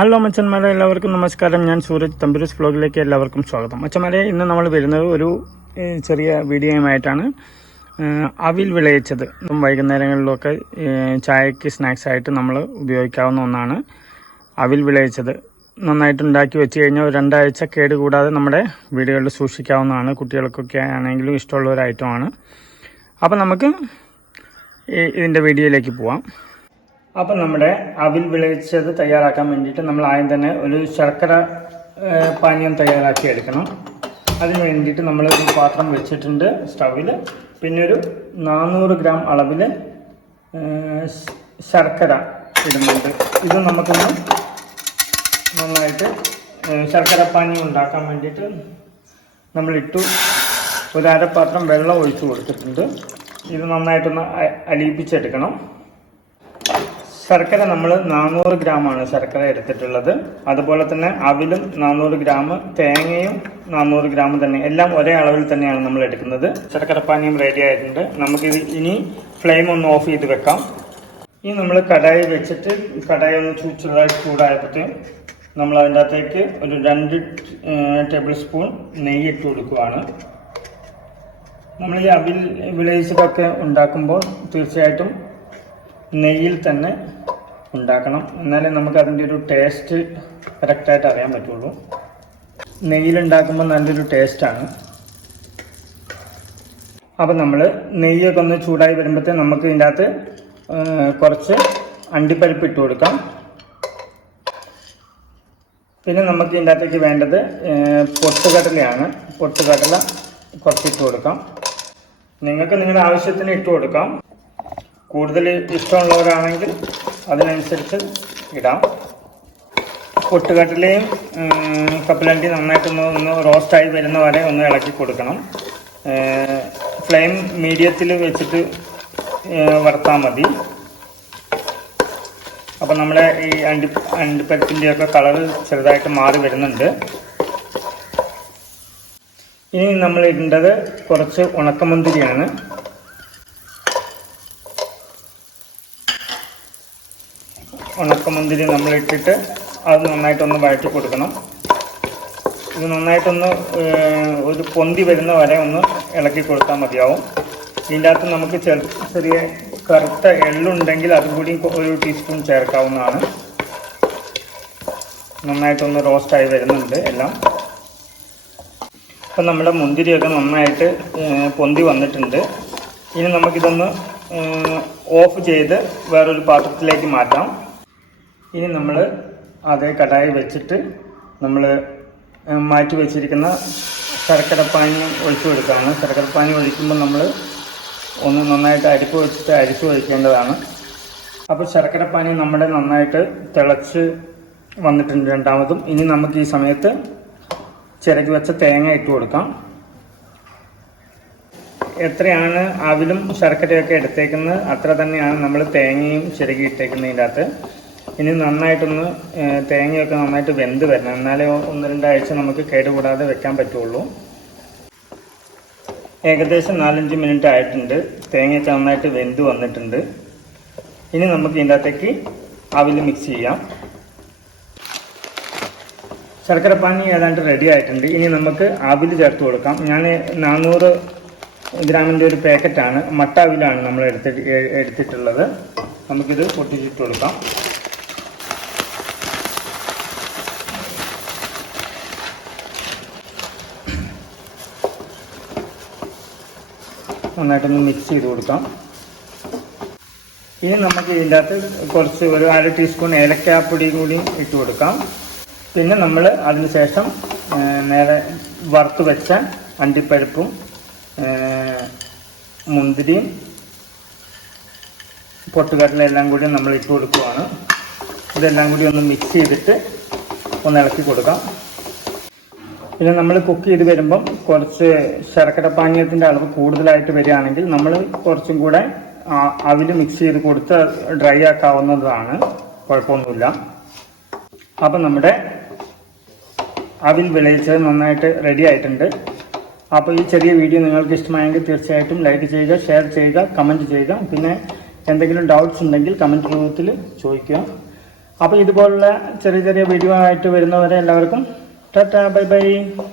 Hello മച്ചന്മാരെ എല്ലാവർക്കും നമസ്കാരം. ഞാൻ സൂരജ് തമ്പുരസ് വ്ലോഗിലേക്ക് എല്ലാവർക്കും സ്വാഗതം. മച്ചന്മാരെ ഇന്ന് നമ്മൾ വരുന്നത് ഒരു ചെറിയ വീഡിയോയുമായിട്ടാണ്. അവിൽ വിളയിച്ചത്. വൈകുന്നേരങ്ങളിലൊക്കെ ചായക്ക് സ്നാക്സ് ആയിട്ട് നമ്മൾ ഉപയോഗിക്കാവുന്ന ഒന്നാണ് അവിൽ വിളയിച്ചത്. നന്നായിട്ട് ഉണ്ടാക്കി വെച്ച് കഴിഞ്ഞാൽ ഒരു രണ്ടാഴ്ച കേട് കൂടാതെ നമ്മുടെ വീടുകളിൽ സൂക്ഷിക്കാവുന്നതാണ്. കുട്ടികൾക്കൊക്കെ ആണെങ്കിലും ഇഷ്ടമുള്ള ഒരു ഐറ്റമാണ് അപ്പം നമുക്ക് ഇതിന്റെ വീഡിയോയിലേക്ക് പോവാം. അപ്പം നമ്മുടെ അവിൽ വിളയിച്ചത് തയ്യാറാക്കാൻ വേണ്ടിയിട്ട് നമ്മൾ ആദ്യം തന്നെ ഒരു ശർക്കര പാനീയം തയ്യാറാക്കി എടുക്കണം. അതിന് വേണ്ടിയിട്ട് നമ്മൾ ഒരു പാത്രം വെച്ചിട്ടുണ്ട് സ്റ്റൗവിൽ പിന്നെ ഒരു നാനൂറ് ഗ്രാം അളവിൽ ശർക്കര ഇടുന്നുണ്ട്. ഇത് നമുക്കൊന്ന് നന്നായിട്ട് ശർക്കര പാനീയം ഉണ്ടാക്കാൻ വേണ്ടിയിട്ട് നമ്മളിട്ടു ഒരു അരപ്പാത്രം വെള്ളം ഒഴിച്ചു കൊടുത്തിട്ടുണ്ട്. ഇത് നന്നായിട്ടൊന്ന് അലിയിപ്പിച്ചെടുക്കണം. ശർക്കര നമ്മൾ നാനൂറ് ഗ്രാമാണ് ശർക്കര എടുത്തിട്ടുള്ളത്. അതുപോലെ തന്നെ അവിലും നാനൂറ് ഗ്രാം തേങ്ങയും നാനൂറ് ഗ്രാം തന്നെ. എല്ലാം ഒരേ അളവിൽ തന്നെയാണ് നമ്മൾ എടുക്കുന്നത്. ശർക്കര പാനീയം റെഡി ആയിട്ടുണ്ട്. നമുക്കിത് ഇനി ഫ്ലെയിം ഒന്ന് ഓഫ് ചെയ്ത് വെക്കാം. ഇനി നമ്മൾ കടായി വെച്ചിട്ട് കടായി ഒന്ന് ചൂച്ചതായി ചൂടായപ്പോഴത്തെ നമ്മൾ അതിന്റെ അകത്തേക്ക് ഒരു രണ്ട് ടേബിൾ സ്പൂൺ നെയ്യ് ഇട്ട് കൊടുക്കുകയാണ് നമ്മൾ ഈ അവിൽ വിളയിച്ചതൊക്കെ ഉണ്ടാക്കുമ്പോൾ തീർച്ചയായിട്ടും നെയ്യിൽ തന്നെ ഉണ്ടാക്കണം. എന്നാലേ നമുക്ക് അതിന്റെ ഒരു ടേസ്റ്റ് കറക്റ്റായിട്ട് അറിയാൻ പറ്റുള്ളൂ. നെയ്യിൽ ഉണ്ടാക്കുമ്പോൾ നല്ലൊരു ടേസ്റ്റാണ് അപ്പം നമ്മൾ നെയ്യൊക്കെ ഒന്ന് ചൂടായി വരുമ്പോഴത്തേ നമുക്ക് ഇതിന്റെ അകത്ത് കുറച്ച് അണ്ടിപ്പരിപ്പ് ഇട്ട് കൊടുക്കാം. പിന്നെ നമുക്ക് ഇതിന്റെ അകത്തേക്ക് വേണ്ടത് പൊട്ടുകടലയാണ്. പൊട്ടുകടല കുറച്ച് ഇട്ട് കൊടുക്കാം. നിങ്ങൾക്ക് നിങ്ങളുടെ ആവശ്യത്തിന് ഇട്ട് കൊടുക്കാം. കൂടുതൽ ഇഷ്ടമുള്ളവരാണെങ്കിൽ അതിനനുസരിച്ച് ഇടാം. പൊട്ടുകട്ടിലെയും കപ്പലണ്ടി കപ്പലണ്ടിയും നന്നായിട്ടൊന്ന് ഒന്ന് റോസ്റ്റായി വരുന്ന വരെ ഒന്ന് ഇളക്കി കൊടുക്കണം. ഫ്ലെയിം മീഡിയത്തിൽ വെച്ചിട്ട് വറുത്താൽ മതി. അപ്പം നമ്മുടെ ഈ അണ്ടി അണ്ടിപ്പരത്തിന്റെയൊക്കെ കളറ് ചെറുതായിട്ട് മാറി വരുന്നുണ്ട്. ഇനി നമ്മൾ ഇടേണ്ടത് കുറച്ച് ഉണക്കമുന്തിരിയാണ്. ഉണക്കമുന്തിരി നമ്മൾ ഇട്ടിട്ട് അത് നന്നായിട്ടൊന്ന് വഴറ്റി കൊടുക്കണം ഇത് നന്നായിട്ടൊന്ന് ഒരു പൊന്തി വരുന്ന വരെ ഒന്ന് ഇളക്കി കൊടുത്താൽ മതിയാവും. ഇതിന്റെ അകത്ത് നമുക്ക് ചെറിയ കറുത്ത എള്ളുണ്ടെങ്കിൽ അതും കൂടി ഒരു ടീസ്പൂൺ ചേർക്കാവുന്നതാണ്. നന്നായിട്ടൊന്ന് റോസ്റ്റായി വരുന്നുണ്ട് എല്ലാം. അപ്പം നമ്മുടെ മുന്തിരിയൊക്കെ നന്നായിട്ട് പൊന്തി വന്നിട്ടുണ്ട്. ഇനി നമുക്കിതൊന്ന് ഓഫ് ചെയ്ത് വേറൊരു പാത്രത്തിലേക്ക് മാറ്റാം. ഇനി നമ്മൾ അതേ കടായി വെച്ചിട്ട് നമ്മൾ മാറ്റി വെച്ചിരിക്കുന്ന ശർക്കരപ്പാനി ഒഴിച്ചു കൊടുക്കുകയാണ്. ശർക്കരപ്പാനി ഒഴിക്കുമ്പോൾ നമ്മൾ ഒന്ന് നന്നായിട്ട് അരിപ്പ് വെച്ചിട്ട് അരിച്ചു ഒഴിക്കേണ്ടതാണ്. അപ്പോൾ ശർക്കരപ്പാനി നമ്മുടെ നന്നായിട്ട് തിളച്ച് വന്നിട്ടുണ്ട് രണ്ടാമതും. ഇനി നമുക്ക് ഈ സമയത്ത് ചിരകി വെച്ച തേങ്ങ ഇട്ട് കൊടുക്കാം. എത്രയാണ് അവിലും ശർക്കരയൊക്കെ എടുത്തേക്കുന്നത് അത്ര തന്നെയാണ് നമ്മൾ തേങ്ങയും ചിരകി ഇട്ടേക്കുന്നതിന്റെ അകത്ത്. ഇനി നന്നായിട്ടൊന്ന് തേങ്ങയൊക്കെ നന്നായിട്ട് വെന്ത് വരണം. എന്നാലേ ഒന്ന് രണ്ടാഴ്ച നമുക്ക് കേടുകൂടാതെ വെക്കാൻ പറ്റുള്ളൂ. ഏകദേശം നാലഞ്ച് മിനിറ്റ് ആയിട്ടുണ്ട്. തേങ്ങയൊക്കെ നന്നായിട്ട് വെന്ത് വന്നിട്ടുണ്ട്. ഇനി നമുക്ക് ഇതിന്റെ അകത്തേക്ക് മിക്സ് ചെയ്യാം. ശർക്കരപ്പാനി ഏതാണ്ട് റെഡി ആയിട്ടുണ്ട്. ഇനി നമുക്ക് അവിൽ ചേർത്ത് കൊടുക്കാം. ഞാൻ നാനൂറ് ഗ്രാമിന്റെ ഒരു പാക്കറ്റാണ് മട്ട അവിലാണ് നമ്മൾ എടുത്തിട്ട് എടുത്തിട്ടുള്ളത്. നമുക്കിത് പൊട്ടിച്ചിട്ട് കൊടുക്കാം. നന്നായിട്ടൊന്ന് മിക്സ് ചെയ്ത് കൊടുക്കാം. ഇനി നമുക്ക് ഇതിന്റെ അകത്ത് കുറച്ച് ഒരു അര ടീസ്പൂൺ ഏലക്കാപ്പൊടി കൂടി ഇട്ട് കൊടുക്കാം. പിന്നെ നമ്മൾ അതിന് ശേഷം നേരെ വറുത്ത് വെച്ച അണ്ടിപ്പരിപ്പും മുന്തിരിയും പൊട്ടുകടല എല്ലാം കൂടി നമ്മൾ ഇട്ട് കൊടുക്കുകയാണ് ഇതെല്ലാം കൂടി ഒന്ന് മിക്സ് ചെയ്തിട്ട് ഒന്ന് ഇളക്കി കൊടുക്കാം. പിന്നെ നമ്മൾ കുക്ക് ചെയ്ത് വരുമ്പം കുറച്ച് ശർക്കര അളവ് കൂടുതലായിട്ട് വരികയാണെങ്കിൽ നമ്മൾ കുറച്ചും കൂടെ അവിൽ മിക്സ് ചെയ്ത് കൊടുത്ത് ഡ്രൈ ആക്കാവുന്നതാണ്. കുഴപ്പമൊന്നുമില്ല. അപ്പം നമ്മുടെ അവിൽ വിളയിച്ചത് നന്നായിട്ട് റെഡി ആയിട്ടുണ്ട്. അപ്പോൾ ഈ ചെറിയ വീഡിയോ നിങ്ങൾക്ക് ഇഷ്ടമായെങ്കിൽ തീർച്ചയായിട്ടും ലൈക്ക് ചെയ്യുക ഷെയർ ചെയ്യുക കമന്റ് ചെയ്യുക. പിന്നെ എന്തെങ്കിലും ഡൗട്ട്സ് ഉണ്ടെങ്കിൽ കമന്റ് രൂപത്തിൽ ചോദിക്കുക. അപ്പോൾ ഇതുപോലുള്ള ചെറിയ ചെറിയ വീഡിയോ ആയിട്ട് വരുന്നവരെ എല്ലാവർക്കും ટાટા બાય બાય